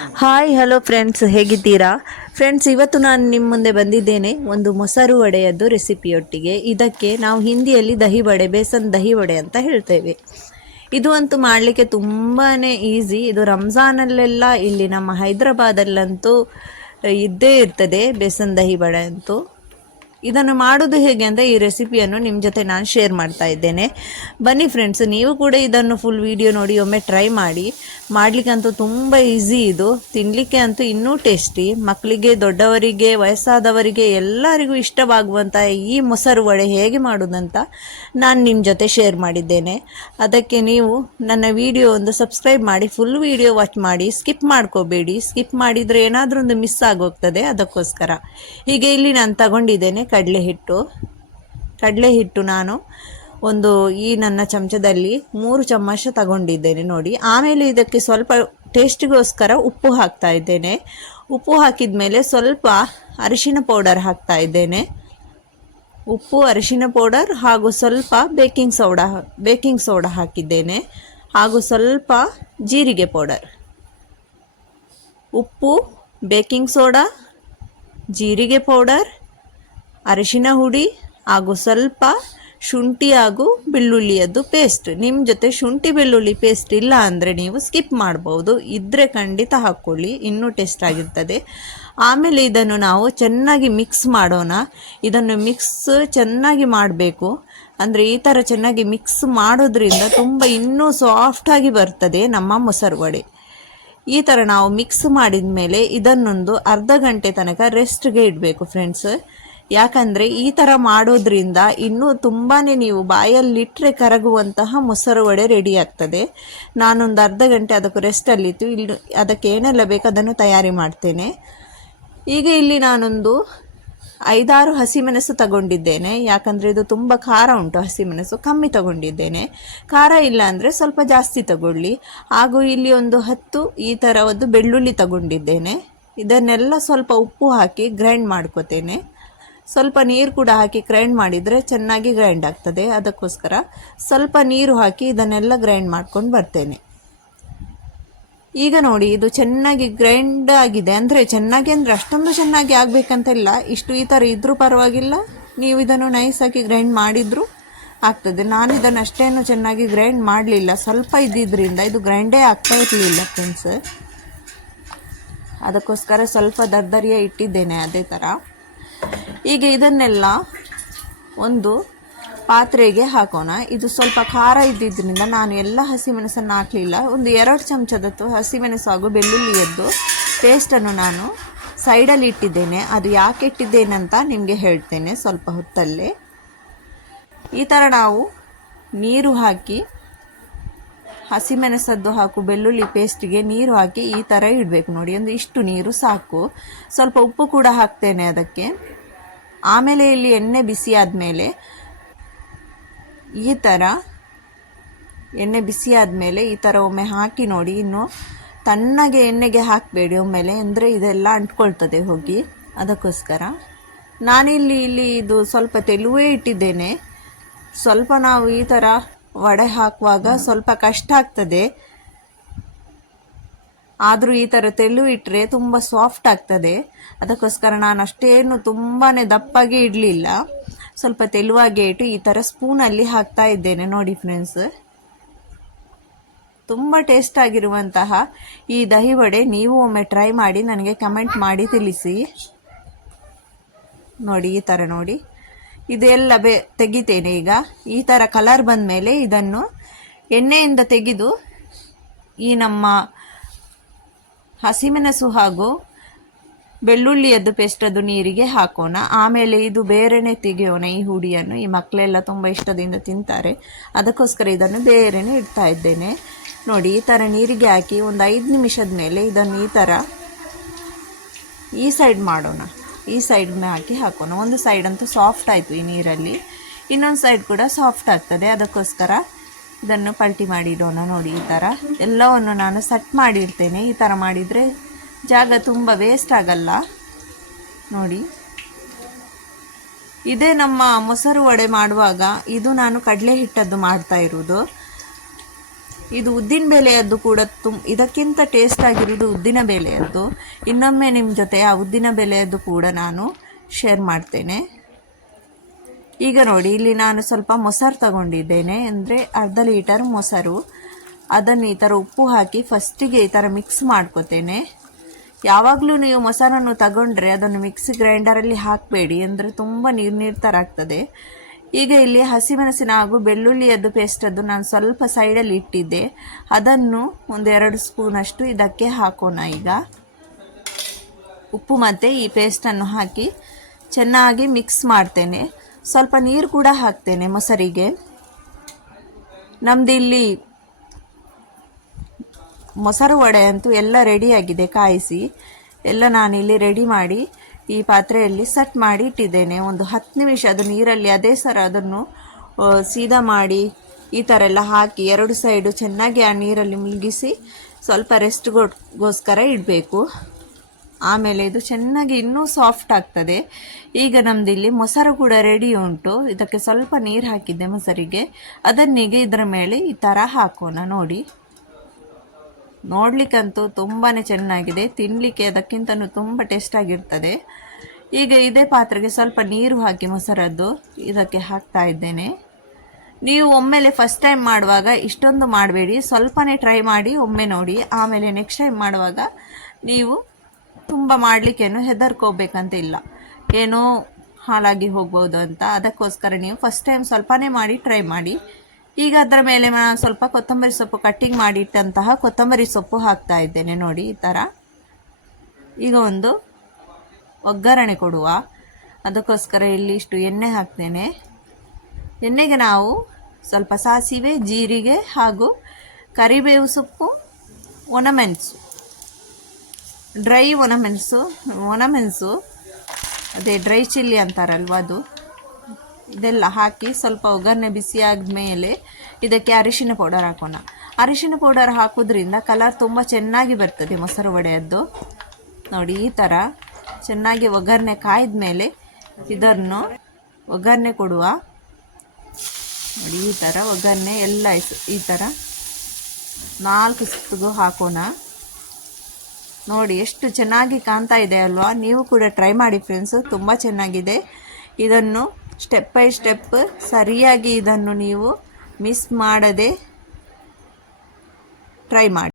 Hi hello friends, ಹೇಗಿದ್ದೀರಾ friends? ಇವತ್ತು ನಾನು ನಿಮ್ಮ ಮುಂದೆ ಬಂದಿದ್ದೇನೆ ಒಂದು ಮೊಸರು ವಡೆಯದ್ದು ರೆಸಿಪಿಯೊಟ್ಟಿಗೆ. ಇದಕ್ಕೆ ನಾವು ಹಿಂದಿಯಲ್ಲಿ ದಹಿ ವಡೆ, ಬೇಸನ್ ದಹಿ ವಡೆ ಅಂತ ಹೇಳ್ತೇವೆ. ಇದು ಅಂತೂ ಮಾಡಲಿಕ್ಕೆ ತುಂಬಾ ಈಸಿ. ಇದು ರಂಜಾನಲ್ಲೆಲ್ಲ ಇಲ್ಲಿ ನಮ್ಮ ಹೈದರಾಬಾದಲ್ಲಂತೂ ಇದ್ದೇ ಇರ್ತದೆ ಬೇಸನ್ ದಹಿ ವಡೆ ಅಂತೂ. ಇದನ್ನು ಮಾಡೋದು ಹೇಗೆ ಅಂತ ಈ ರೆಸಿಪಿಯನ್ನು ನಿಮ್ಮ ಜೊತೆ ನಾನು ಶೇರ್ ಮಾಡ್ತಾ ಇದ್ದೇನೆ. ಬನ್ನಿ ಫ್ರೆಂಡ್ಸ್, ನೀವು ಕೂಡ ಇದನ್ನು ಫುಲ್ ವಿಡಿಯೋ ನೋಡಿ ಒಮ್ಮೆ ಟ್ರೈ ಮಾಡಿ. ಮಾಡಲಿಕ್ಕೆ ಅಂತೂ ತುಂಬ ಈಸಿ. ಇದು ತಿನ್ನಲಿಕ್ಕೆ ಅಂತೂ ಇನ್ನೂ ಟೇಸ್ಟಿ. ಮಕ್ಕಳಿಗೆ, ದೊಡ್ಡವರಿಗೆ, ವಯಸ್ಸಾದವರಿಗೆ ಎಲ್ಲರಿಗೂ ಇಷ್ಟವಾಗುವಂಥ ಈ ಮೊಸರು ವಡೆ ಹೇಗೆ ಮಾಡೋದಂತ ನಾನು ನಿಮ್ಮ ಜೊತೆ ಶೇರ್ ಮಾಡಿದ್ದೇನೆ. ಅದಕ್ಕೆ ನೀವು ನನ್ನ ವಿಡಿಯೋ ಒಂದು ಸಬ್ಸ್ಕ್ರೈಬ್ ಮಾಡಿ ಫುಲ್ ವಿಡಿಯೋ ವಾಚ್ ಮಾಡಿ, ಸ್ಕಿಪ್ ಮಾಡ್ಕೋಬೇಡಿ. ಸ್ಕಿಪ್ ಮಾಡಿದರೆ ಏನಾದರೂ ಒಂದು ಮಿಸ್ ಆಗೋಗ್ತದೆ, ಅದಕ್ಕೋಸ್ಕರ. ಹೀಗೆ ಇಲ್ಲಿ ನಾನು ತಗೊಂಡಿದ್ದೇನೆ ಕಡಲೆ ಹಿಟ್ಟು ನಾನು ಈ ನನ್ನ ಚಮಚದಲ್ಲಿ 3 ಚಮಚ ತಗೊಂಡಿದ್ದೇನೆ ನೋಡಿ. ಆಮೇಲೆ ಇದಕ್ಕೆ ಸ್ವಲ್ಪ ಟೇಸ್ಟಿಗೋಸ್ಕರ ಉಪ್ಪು ಹಾಕ್ತಾ ಇದ್ದೇನೆ. ಉಪ್ಪು ಹಾಕಿದ ಮೇಲೆ ಸ್ವಲ್ಪ ಅರಿಶಿನ ಪೌಡರ್ ಹಾಕ್ತಾ ಇದ್ದೇನೆ. ಉಪ್ಪು, ಅರಿಶಿನ ಪೌಡರ್ ಹಾಗೂ ಸ್ವಲ್ಪ ಬೇಕಿಂಗ್ ಸೋಡಾ ಹಾಕಿದ್ದೇನೆ. ಹಾಗೂ ಸ್ವಲ್ಪ ಜೀರಿಗೆ ಪೌಡರ್. ಉಪ್ಪು, ಬೇಕಿಂಗ್ ಸೋಡಾ, ಜೀರಿಗೆ ಪೌಡರ್, ಅರಿಶಿನ ಹುಡಿ ಹಾಗೂ ಸ್ವಲ್ಪ ಶುಂಠಿ ಹಾಗೂ ಬೆಳ್ಳುಳ್ಳಿಯದ್ದು ಪೇಸ್ಟ್. ನಿಮ್ಮ ಜೊತೆ ಶುಂಠಿ ಬೆಳ್ಳುಳ್ಳಿ ಪೇಸ್ಟ್ ಇಲ್ಲ ಅಂದರೆ ನೀವು ಸ್ಕಿಪ್ ಮಾಡ್ಬೋದು. ಇದ್ದರೆ ಖಂಡಿತ ಹಾಕ್ಕೊಳ್ಳಿ, ಇನ್ನೂ ಟೇಸ್ಟ್ ಆಗಿರ್ತದೆ. ಆಮೇಲೆ ಇದನ್ನು ನಾವು ಚೆನ್ನಾಗಿ ಮಿಕ್ಸ್ ಮಾಡೋಣ. ಇದನ್ನು ಮಿಕ್ಸ್ ಚೆನ್ನಾಗಿ ಮಾಡಬೇಕು. ಅಂದರೆ ಈ ಥರ ಚೆನ್ನಾಗಿ ಮಿಕ್ಸ್ ಮಾಡೋದ್ರಿಂದ ತುಂಬ ಇನ್ನೂ ಸಾಫ್ಟಾಗಿ ಬರ್ತದೆ ನಮ್ಮ ಮೊಸರು ವಡೆ. ಈ ಥರ ನಾವು ಮಿಕ್ಸ್ ಮಾಡಿದ ಮೇಲೆ ಇದನ್ನೊಂದು ಅರ್ಧ ಗಂಟೆ ತನಕ ರೆಸ್ಟ್ಗೆ ಇಡಬೇಕು ಫ್ರೆಂಡ್ಸ್. ಯಾಕಂದರೆ ಈ ಥರ ಮಾಡೋದ್ರಿಂದ ಇನ್ನೂ ತುಂಬಾ ನೀವು ಬಾಯಲ್ಲಿಟ್ಟರೆ ಕರಗುವಂತಹ ಮೊಸರು ವಡೆ ರೆಡಿ ಆಗ್ತದೆ. ನಾನೊಂದು ಅರ್ಧ ಗಂಟೆ ಅದಕ್ಕೆ ರೆಸ್ಟಲ್ಲಿತ್ತು. ಇಲ್ಲಿ ಅದಕ್ಕೆ ಏನೆಲ್ಲ ಬೇಕು ಅದನ್ನು ತಯಾರಿ ಮಾಡ್ತೇನೆ. ಈಗ ಇಲ್ಲಿ ನಾನೊಂದು 5-6 ಹಸಿಮೆಣಸು ತಗೊಂಡಿದ್ದೇನೆ. ಯಾಕಂದರೆ ಇದು ತುಂಬ ಖಾರ ಉಂಟು, ಹಸಿಮೆಣಸು ಕಮ್ಮಿ ತಗೊಂಡಿದ್ದೇನೆ. ಖಾರ ಇಲ್ಲ ಅಂದರೆ ಸ್ವಲ್ಪ ಜಾಸ್ತಿ ತಗೊಳ್ಳಿ. ಹಾಗೂ ಇಲ್ಲಿ ಒಂದು 10 ಈ ಥರ ಒಂದು ಬೆಳ್ಳುಳ್ಳಿ ತಗೊಂಡಿದ್ದೇನೆ. ಇದನ್ನೆಲ್ಲ ಸ್ವಲ್ಪ ಉಪ್ಪು ಹಾಕಿ ಗ್ರೈಂಡ್ ಮಾಡ್ಕೋತೇನೆ. ಸ್ವಲ್ಪ ನೀರು ಕೂಡ ಹಾಕಿ ಗ್ರೈಂಡ್ ಮಾಡಿದರೆ ಚೆನ್ನಾಗಿ ಗ್ರೈಂಡ್ ಆಗ್ತದೆ. ಅದಕ್ಕೋಸ್ಕರ ಸ್ವಲ್ಪ ನೀರು ಹಾಕಿ ಇದನ್ನೆಲ್ಲ ಗ್ರೈಂಡ್ ಮಾಡ್ಕೊಂಡು ಬರ್ತೇನೆ. ಈಗ ನೋಡಿ, ಇದು ಚೆನ್ನಾಗಿ ಗ್ರೈಂಡ್ ಆಗಿದೆ. ಅಂದರೆ ಅಷ್ಟೊಂದು ಚೆನ್ನಾಗಿ ಆಗಬೇಕಂತಿಲ್ಲ. ಈ ಥರ ಇದ್ರೂ ಪರವಾಗಿಲ್ಲ. ನೀವು ಇದನ್ನು ನೈಸಾಗಿ ಗ್ರೈಂಡ್ ಮಾಡಿದರೂ ಆಗ್ತದೆ. ನಾನು ಇದನ್ನು ಅಷ್ಟೇನು ಚೆನ್ನಾಗಿ ಗ್ರೈಂಡ್ ಮಾಡಲಿಲ್ಲ. ಸ್ವಲ್ಪ ಇದ್ದಿದ್ದರಿಂದ ಇದು ಗ್ರೈಂಡೇ ಆಗ್ತಾ ಇರಲಿಲ್ಲ ಫ್ರೆಂಡ್ಸ್. ಅದಕ್ಕೋಸ್ಕರ ಸ್ವಲ್ಪ ದರ್ದರಿಯ ಇಟ್ಟಿದ್ದೇನೆ ಅದೇ ಥರ. ಈಗ ಇದನ್ನೆಲ್ಲ ಒಂದು ಪಾತ್ರೆಗೆ ಹಾಕೋಣ. ಇದು ಸ್ವಲ್ಪ ಖಾರ ಇದ್ದಿದ್ದರಿಂದ ನಾನು ಎಲ್ಲ ಹಸಿಮೆಣಸನ್ನು ಹಾಕಲಿಲ್ಲ. ಒಂದು 2 ಚಮಚದತ್ತು ಹಸಿಮೆಣಸು ಹಾಗೂ ಬೆಳ್ಳುಳ್ಳಿಯದ್ದು ಪೇಸ್ಟನ್ನು ನಾನು ಸೈಡಲ್ಲಿ ಇಟ್ಟಿದ್ದೇನೆ. ಅದು ಯಾಕೆ ಇಟ್ಟಿದ್ದೇನೆ ಅಂತ ನಿಮಗೆ ಹೇಳ್ತೇನೆ ಸ್ವಲ್ಪ ಹೊತ್ತಲ್ಲೇ. ಈ ಥರ ನಾವು ನೀರು ಹಾಕಿ, ಹಸಿಮೆಣಸದ್ದು ಹಾಗೂ ಬೆಳ್ಳುಳ್ಳಿ ಪೇಸ್ಟಿಗೆ ನೀರು ಹಾಕಿ ಈ ಥರ ಇಡಬೇಕು ನೋಡಿ. ಇಷ್ಟು ನೀರು ಸಾಕು. ಸ್ವಲ್ಪ ಉಪ್ಪು ಕೂಡ ಹಾಕ್ತೇನೆ ಅದಕ್ಕೆ. ಆಮೇಲೆ ಇಲ್ಲಿ ಎಣ್ಣೆ ಬಿಸಿ ಆದಮೇಲೆ ಈ ಥರ ಒಮ್ಮೆ ಹಾಕಿ ನೋಡಿ. ಇನ್ನು ತಣ್ಣಗೆ ಎಣ್ಣೆಗೆ ಹಾಕಬೇಡಿ ಒಮ್ಮೆಲೆ, ಅಂದರೆ ಇದೆಲ್ಲ ಅಂಟ್ಕೊಳ್ತದೆ ಹೋಗಿ. ಅದಕ್ಕೋಸ್ಕರ ನಾನಿಲ್ಲಿ ಇದು ಸ್ವಲ್ಪ ತೆಳುವೇ ಇಟ್ಟಿದ್ದೇನೆ. ಸ್ವಲ್ಪ ನಾವು ಈ ಥರ ವಡೆ ಹಾಕುವಾಗ ಸ್ವಲ್ಪ ಕಷ್ಟ ಆಗ್ತದೆ. ಆದರೂ ಈ ಥರ ತೆಳು ಇಟ್ಟರೆ ತುಂಬ ಸಾಫ್ಟ್ ಆಗ್ತದೆ. ಅದಕ್ಕೋಸ್ಕರ ನಾನು ಅಷ್ಟೇನು ತುಂಬಾ ದಪ್ಪಾಗಿ ಇಡಲಿಲ್ಲ, ಸ್ವಲ್ಪ ತೆಳುವಾಗೇ ಇಟ್ಟು ಈ ಥರ ಸ್ಪೂನಲ್ಲಿ ಹಾಕ್ತಾ ಇದ್ದೇನೆ ನೋಡಿ ಫ್ರೆಂಡ್ಸ್. ತುಂಬ ಟೇಸ್ಟ್ ಆಗಿರುವಂತಹ ಈ ದಹಿ ವಡೆ ನೀವು ಒಮ್ಮೆ ಟ್ರೈ ಮಾಡಿ ನನಗೆ ಕಮೆಂಟ್ ಮಾಡಿ ತಿಳಿಸಿ. ನೋಡಿ, ಈ ಥರ ನೋಡಿ. ಇದೆಲ್ಲ ತೆಗಿತೇನೆ ಈಗ. ಈ ಥರ ಕಲರ್ ಬಂದ ಮೇಲೆ ಇದನ್ನು ಎಣ್ಣೆಯಿಂದ ತೆಗೆದು ಈ ನಮ್ಮ ಹಸಿಮೆಣಸು ಹಾಗೂ ಬೆಳ್ಳುಳ್ಳಿಯದ್ದು ಪೇಸ್ಟದ್ದು ನೀರಿಗೆ ಹಾಕೋಣ. ಆಮೇಲೆ ಇದು ಬೇರೆನೆ ತೆಗೆಯೋಣ ಈ ಹುಡಿಯನ್ನು. ಈ ಮಕ್ಕಳೆಲ್ಲ ತುಂಬ ಇಷ್ಟದಿಂದ ತಿಂತಾರೆ. ಅದಕ್ಕೋಸ್ಕರ ಇದನ್ನು ಬೇರೆನೆ ಇಡ್ತಾ ಇದ್ದೇನೆ ನೋಡಿ. ಈ ಥರ ನೀರಿಗೆ ಹಾಕಿ ಒಂದು 5 ನಿಮಿಷದ ಮೇಲೆ ಇದನ್ನು ಈ ಥರ ಈ ಸೈಡ್ ಮಾಡೋಣ. ಈ ಸೈಡ್ ಹಾಕೋಣ. ಒಂದು ಸೈಡ್ ಅಂತೂ ಸಾಫ್ಟ್ ಆಯಿತು ಈ ನೀರಲ್ಲಿ, ಇನ್ನೊಂದು ಸೈಡ್ ಕೂಡ ಸಾಫ್ಟ್ ಆಗ್ತದೆ. ಅದಕ್ಕೋಸ್ಕರ ಇದನ್ನು ಪಲ್ಟಿ ಮಾಡಿ ಇಡೋಣ ನೋಡಿ. ಈ ಥರ ಎಲ್ಲವನ್ನು ನಾನು ಸೆಟ್ ಮಾಡಿರ್ತೇನೆ. ಈ ಥರ ಮಾಡಿದರೆ ಜಾಗ ತುಂಬ ವೇಸ್ಟ್ ಆಗಲ್ಲ ನೋಡಿ. ಇದೇ ನಮ್ಮ ಮೊಸರು ವಡೆ ಮಾಡುವಾಗ ಇದು ನಾನು ಕಡಲೆ ಹಿಟ್ಟದ್ದು ಮಾಡ್ತಾ ಇರೋದು. ಇದು ಉದ್ದಿನ ಬೇಳೆಯದ್ದು ಕೂಡ ಇದಕ್ಕಿಂತ ಟೇಸ್ಟ್ ಆಗಿರೋದು ಉದ್ದಿನ ಬೇಳೆಯದ್ದು. ಇನ್ನೊಮ್ಮೆ ನಿಮ್ಮ ಜೊತೆ ಆ ಉದ್ದಿನ ಬೇಳೆಯದ್ದು ಕೂಡ ನಾನು ಶೇರ್ ಮಾಡ್ತೇನೆ. ಈಗ ನೋಡಿ, ಇಲ್ಲಿ ನಾನು ಸ್ವಲ್ಪ ಮೊಸರು ತಗೊಂಡಿದ್ದೇನೆ, ಅಂದರೆ ಅರ್ಧ ಲೀಟರ್ ಮೊಸರು. ಅದನ್ನು ಈ ಥರ ಉಪ್ಪು ಹಾಕಿ ಫಸ್ಟಿಗೆ ಈ ಥರ ಮಿಕ್ಸ್ ಮಾಡ್ಕೋತೇನೆ. ಯಾವಾಗಲೂ ನೀವು ಮೊಸರನ್ನು ತಗೊಂಡ್ರೆ ಅದನ್ನು ಮಿಕ್ಸಿ ಗ್ರೈಂಡರಲ್ಲಿ ಹಾಕಬೇಡಿ, ಅಂದರೆ ತುಂಬ ನೀರು ಥರ ಆಗ್ತದೆ. ಈಗ ಇಲ್ಲಿ ಹಸಿಮೆಣಸಿನ ಹಾಗೂ ಬೆಳ್ಳುಳ್ಳಿಯದ್ದು ಪೇಸ್ಟದ್ದು ನಾನು ಸ್ವಲ್ಪ ಸೈಡಲ್ಲಿ ಇಟ್ಟಿದ್ದೆ, ಅದನ್ನು ಒಂದು 2 ಸ್ಪೂನಷ್ಟು ಇದಕ್ಕೆ ಹಾಕೋಣ. ಈಗ ಉಪ್ಪು ಮತ್ತು ಈ ಪೇಸ್ಟನ್ನು ಹಾಕಿ ಚೆನ್ನಾಗಿ ಮಿಕ್ಸ್ ಮಾಡ್ತೇನೆ. ಸ್ವಲ್ಪ ನೀರು ಕೂಡ ಹಾಕ್ತೇನೆ ಮೊಸರಿಗೆ. ನಮ್ಮದು ಇಲ್ಲಿ ಮೊಸರು ವಡೆ ಅಂತೂ ಎಲ್ಲ ರೆಡಿಯಾಗಿದೆ, ಕಾಯಿಸಿ ಎಲ್ಲ ನಾನಿಲ್ಲಿ ರೆಡಿ ಮಾಡಿ ಈ ಪಾತ್ರೆಯಲ್ಲಿ ಸೆಟ್ ಮಾಡಿ ಇಟ್ಟಿದ್ದೇನೆ. ಒಂದು 10 ನಿಮಿಷ ಅದು ನೀರಲ್ಲಿ ಅದೇ ಸರ ಅದನ್ನು ಸೀದಾ ಮಾಡಿ ಈ ಥರ ಎಲ್ಲ ಹಾಕಿ 2 ಸೈಡು ಚೆನ್ನಾಗಿ ಆ ನೀರಲ್ಲಿ ಮುಳುಗಿಸಿ ಸ್ವಲ್ಪ ರೆಸ್ಟ್ಗೋಸ್ಕರ ಇಡಬೇಕು. ಆಮೇಲೆ ಇದು ಚೆನ್ನಾಗಿ ಇನ್ನೂ ಸಾಫ್ಟ್ ಆಗ್ತದೆ. ಈಗ ನಮ್ಮದಿಲ್ಲಿ ಮೊಸರು ಕೂಡ ರೆಡಿ ಉಂಟು. ಇದಕ್ಕೆ ಸ್ವಲ್ಪ ನೀರು ಹಾಕಿದ್ದೆ ಮೊಸರಿಗೆ, ಅದನ್ನೀಗ ಇದರ ಮೇಲೆ ಈ ಥರ ಹಾಕೋಣ. ನೋಡಿ, ನೋಡಲಿಕ್ಕಂತೂ ತುಂಬಾ ಚೆನ್ನಾಗಿದೆ, ತಿನ್ನಲಿಕ್ಕೆ ಅದಕ್ಕಿಂತಲೂ ತುಂಬ ಟೇಸ್ಟಾಗಿರ್ತದೆ. ಈಗ ಇದೇ ಪಾತ್ರೆಗೆ ಸ್ವಲ್ಪ ನೀರು ಹಾಕಿ ಮೊಸರದ್ದು ಇದಕ್ಕೆ ಹಾಕ್ತಾ ಇದ್ದೇನೆ. ನೀವು ಒಮ್ಮೆಲೆ ಫಸ್ಟ್ ಟೈಮ್ ಮಾಡುವಾಗ ಇಷ್ಟೊಂದು ಮಾಡಬೇಡಿ, ಸ್ವಲ್ಪನೇ ಟ್ರೈ ಮಾಡಿ ಒಮ್ಮೆ ನೋಡಿ. ಆಮೇಲೆ ನೆಕ್ಸ್ಟ್ ಟೈಮ್ ಮಾಡುವಾಗ ನೀವು ತುಂಬ ಮಾಡಲಿಕ್ಕೇನು ಹೆದರ್ಕೋಬೇಕಂತ ಇಲ್ಲ, ಏನೋ ಹಾಳಾಗಿ ಹೋಗ್ಬೋದು ಅಂತ. ಅದಕ್ಕೋಸ್ಕರ ನೀವು ಫಸ್ಟ್ ಟೈಮ್ ಸ್ವಲ್ಪನೇ ಮಾಡಿ ಟ್ರೈ ಮಾಡಿ. ಈಗ ಅದರ ಮೇಲೆ ನಾನು ಸ್ವಲ್ಪ ಕೊತ್ತಂಬರಿ ಸೊಪ್ಪು ಕಟ್ಟಿಂಗ್ ಮಾಡಿಟ್ಟಂತಹ ಕೊತ್ತಂಬರಿ ಸೊಪ್ಪು ಹಾಕ್ತಾ ಇದ್ದೇನೆ. ನೋಡಿ, ಈ ಥರ. ಈಗ ಒಂದು ಒಗ್ಗರಣೆ ಕೊಡುವ, ಅದಕ್ಕೋಸ್ಕರ ಇಲ್ಲಿ ಇಷ್ಟು ಎಣ್ಣೆ ಹಾಕ್ತೇನೆ. ಎಣ್ಣೆಗೆ ನಾವು ಸ್ವಲ್ಪ ಸಾಸಿವೆ, ಜೀರಿಗೆ ಹಾಗೂ ಕರಿಬೇವು ಸೊಪ್ಪು, ಒಣಮೆಣಸು, ಡ್ರೈ ಒಣಮೆಣಸು ಅದೇ ಡ್ರೈ ಚಿಲ್ಲಿ ಅಂತಾರಲ್ವ ಅದು, ಇದೆಲ್ಲ ಹಾಕಿ ಸ್ವಲ್ಪ ಒಗ್ಗರಣೆ ಬಿಸಿ ಆದಮೇಲೆ ಇದಕ್ಕೆ ಅರಿಶಿನ ಪೌಡರ್ ಹಾಕೋಣ. ಅರಿಶಿನ ಪೌಡರ್ ಹಾಕೋದ್ರಿಂದ ಕಲರ್ ತುಂಬ ಚೆನ್ನಾಗಿ ಬರ್ತದೆ ಮೊಸರು ವಡೆಯದ್ದು. ನೋಡಿ, ಈ ಥರ ಚೆನ್ನಾಗಿ ಒಗ್ಗರಣೆ ಕಾಯ್ದ ಮೇಲೆ ಇದನ್ನು ಒಗ್ಗರಣೆ ಕೊಡುವ. ನೋಡಿ, ಈ ಥರ ಒಗ್ಗರಣೆ ಎಲ್ಲ ಈ ಥರ 4 ಸುತ್ತಿಗೂ ಹಾಕೋಣ. ನೋಡಿ ಎಷ್ಟು ಚೆನ್ನಾಗಿ ಕಾಣ್ತಾ ಇದೆ ಅಲ್ವಾ? ನೀವು ಕೂಡ ಟ್ರೈ ಮಾಡಿ ಫ್ರೆಂಡ್ಸು, ತುಂಬ ಚೆನ್ನಾಗಿದೆ. ಇದನ್ನು ಸ್ಟೆಪ್ ಬೈ ಸ್ಟೆಪ್ ಸರಿಯಾಗಿ ಇದನ್ನು ನೀವು ಮಿಸ್ ಮಾಡದೆ ಟ್ರೈ ಮಾಡಿ.